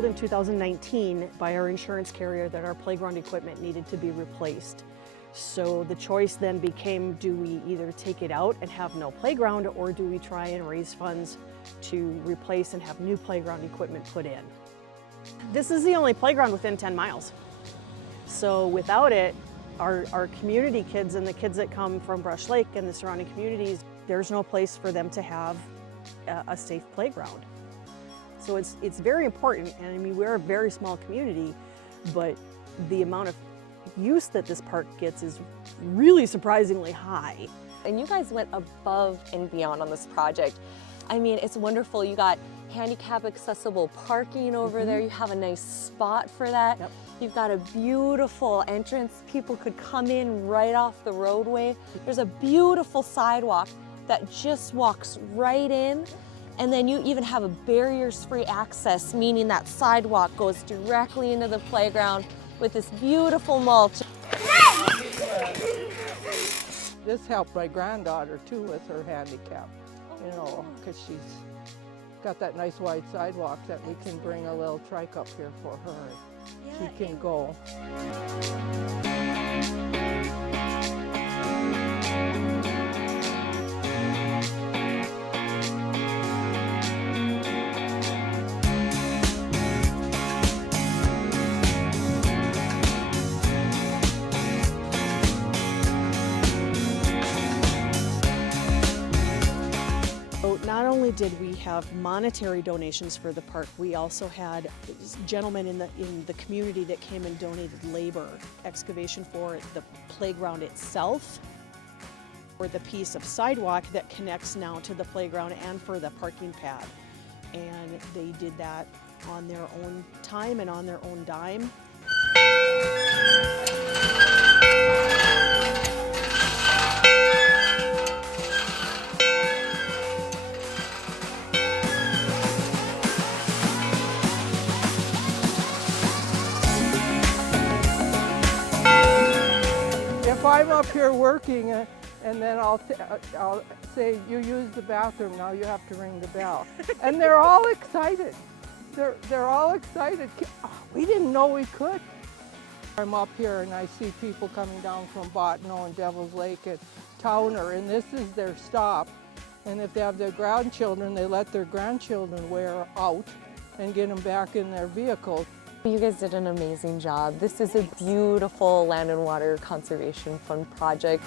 told in 2019 by our insurance carrier that our playground equipment needed to be replaced. So the choice then became, do we either take it out and have no playground, or do we try and raise funds to replace and have new playground equipment put in? This is the only playground within 10 miles. So without it, our community kids and the kids that come from Brush Lake and the surrounding communities, there's no place for them to have a safe playground. So it's very important, and I mean, we're a very small community, but the amount of use that this park gets is really surprisingly high. And you guys went above and beyond on this project. I mean, it's wonderful. You got handicap accessible parking over there. You have a nice spot for that. Yep. You've got a beautiful entrance. People could come in right off the roadway. There's a beautiful sidewalk that just walks right in. And then you even have a barriers-free access, meaning that sidewalk goes directly into the playground with this beautiful mulch. This helped my granddaughter too with her handicap, you know, because she's got that nice wide sidewalk that we can bring a little trike up here for her. She can go. Not only did we have monetary donations for the park, we also had gentlemen in the community that came and donated labor, excavation for the playground itself, or the piece of sidewalk that connects now to the playground, and for the parking pad. And they did that on their own time and on their own dime. If I'm up here working and then I'll say, you use the bathroom, now you have to ring the bell. And they're all excited. They're all excited. Oh, we didn't know we could. I'm up here and I see people coming down from Bottineau and Devil's Lake and Towner, and this is their stop. And if they have their grandchildren, they let their grandchildren wear out and get them back in their vehicle. You guys did an amazing job. This is a beautiful land and water conservation fund project.